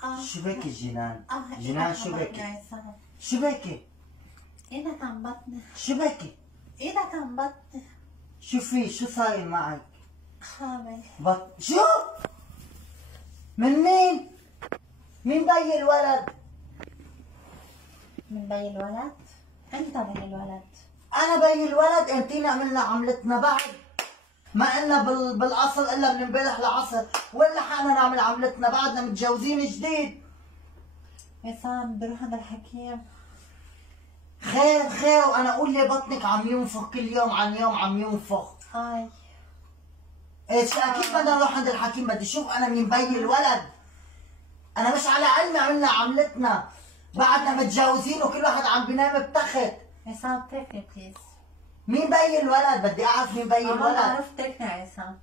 شو بكي جنان؟ جنان إيدك شو عم بكي؟ بطني عصام. شو بكي؟ إيدك عم بطني. شو بكي؟ إيدك عم بطني. شو في؟ شو صاير معك؟ حامل. شو؟ من مين؟ مين بي الولد؟ من بي الولد؟ أنت بي الولد. أنا بي الولد، أنتينا عملنا عملتنا بعد. ما قلنا بالأصل إلا من امبارح العصر، ولا حقنا نعمل عملتنا بعدنا متجوزين جديد. عصام بروح عند الحكيم. خير خير، وأنا أقول لي بطنك عم ينفخ كل يوم عن يوم عم ينفخ. ايش اكيد بدنا نروح عند الحكيم، بدي اشوف انا مين بي الولد. انا مش على علمي عملنا عملتنا بعدنا متجوزين وكل واحد عم بينام بتخت. عصام تكني بليز. مين بي الولد؟ بدي اعرف مين بي الولد. ما بعرف تكني عصام.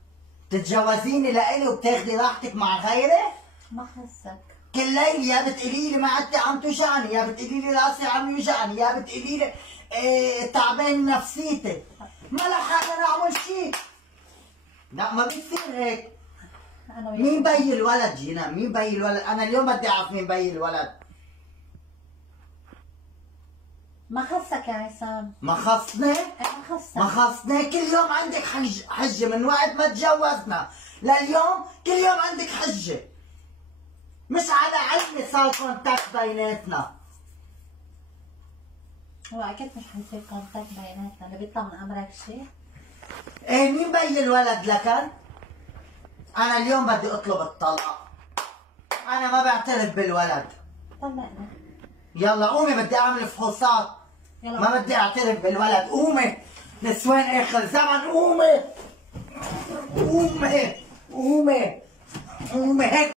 تتجوزيني لإلي وبتاخدي راحتك مع غيري؟ ما حسك. كل ليل يا بتقولي لي معدتي عم توجعني، يا بتقولي لي راسي عم يوجعني، يا بتقولي لي تعبان نفسيتي. ما لحقنا نعمل شيء. لا ما بيصير هيك. مين بي الولد جينا؟ مين بي الولد؟ أنا اليوم بدي أعرف مين بي الولد. ما خصك يا عصام. ما خصني؟ ما خصك. ما خصني، كل يوم عندك حجة من وقت ما تجوزنا لليوم، كل يوم عندك حجة. مش على علمي صار كونتاكت بيناتنا. هو أكيد مش حيصير كونتاكت بيناتنا، اللي بيطلع من أمرك شيء؟ ايه مين بي الولد لكن؟ أنا اليوم بدي أطلب الطلاق. أنا ما بعترف بالولد. طلقنا. يلا قومي بدي أعمل فحوصات. ما بدي أعترف بالولد، قومي. نسوان آخر زمن، قومي. قومي قومي قومي هيك.